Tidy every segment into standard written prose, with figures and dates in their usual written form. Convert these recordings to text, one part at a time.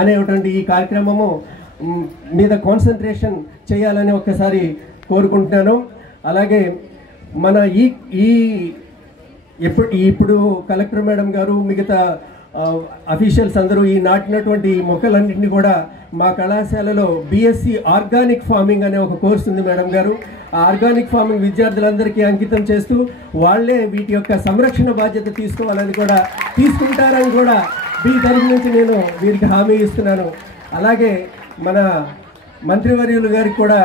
అనేటువంటి ఈ కార్యక్రమము మీద కాన్సన్ట్రేషన్ చేయాలని ఒక్కసారి కోరుకుంటున్నాను. అలాగే మన ఇప్పుడు కలెక్టర్ మేడం గారు మిగతా అఫీషియల్స్ అందరూ ఈ నాటినటువంటి మొక్కలన్నింటినీ కూడా మా కళాశాలలో BSc ఆర్గానిక్ ఫార్మింగ్ అనే ఒక కోర్సు ఉంది మేడం గారు. ఆ ఆర్గానిక్ ఫార్మింగ్ విద్యార్థులందరికీ అంకితం చేస్తూ వాళ్ళే వీటి యొక్క సంరక్షణ బాధ్యత తీసుకోవాలని కూడా తీసుకుంటారని కూడా మీ తరఫు నుంచి నేను వీరికి హామీ ఇస్తున్నాను. అలాగే మన మంత్రివర్యులు గారికి కూడా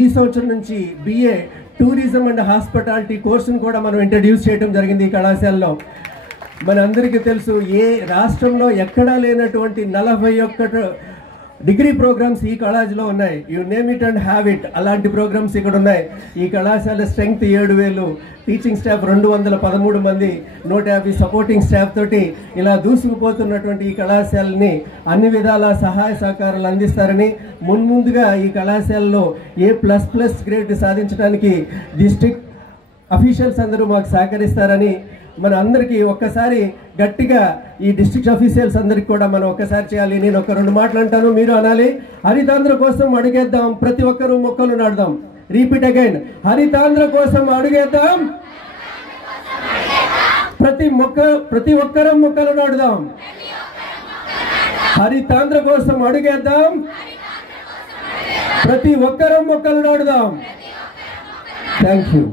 ఈ సంవత్సరం నుంచి BA టూరిజం అండ్ హాస్పిటాలిటీ కోర్సును కూడా మనం ఇంట్రడ్యూస్ చేయడం జరిగింది ఈ కళాశాలలో. మనందరికీ తెలుసు ఏ రాష్ట్రంలో ఎక్కడా లేనటువంటి 41 డిగ్రీ ప్రోగ్రామ్స్ ఈ కళాశాలలో ఉన్నాయి. You name it and have it, అలాంటి ప్రోగ్రామ్స్ ఇక్కడ ఉన్నాయి. ఈ కళాశాల స్ట్రెంగ్త్ 7,000, టీచింగ్ స్టాఫ్ 213 మంది, 150 సపోర్టింగ్ స్టాఫ్ తోటి ఇలా దూసుకుపోతున్నటువంటి ఈ కళాశాలని అన్ని విధాల సహాయ సహకారాలు అందిస్తారని, ముందుగా ఈ కళాశాలలో A++ గ్రేడ్ సాధించడానికి డిస్ట్రిక్ట్ అఫీషియల్స్ అందరూ మాకు సహకరిస్తారని మన అందరికీ ఒక్కసారి గట్టిగా ఈ డిస్ట్రిక్ట్ అఫీషియల్స్ అందరికి కూడా మనం ఒక్కసారి చేయాలి. నేను ఒక 2 మాటలు అంటాను, మీరు అనాలి. హరితాంధ్ర కోసం అడుగేద్దాం, ప్రతి ఒక్కరూ మొక్కలు నాటుదాం. రిపీట్ అగైన్, హరితాంధ్ర కోసం అడుగేద్దాం, ప్రతి ఒక్కరం మొక్కలు నాటుదాం. హరితాంధ్ర కోసం అడుగేద్దాం, ప్రతి ఒక్కరం మొక్కలు నాటుదాం. Thank you.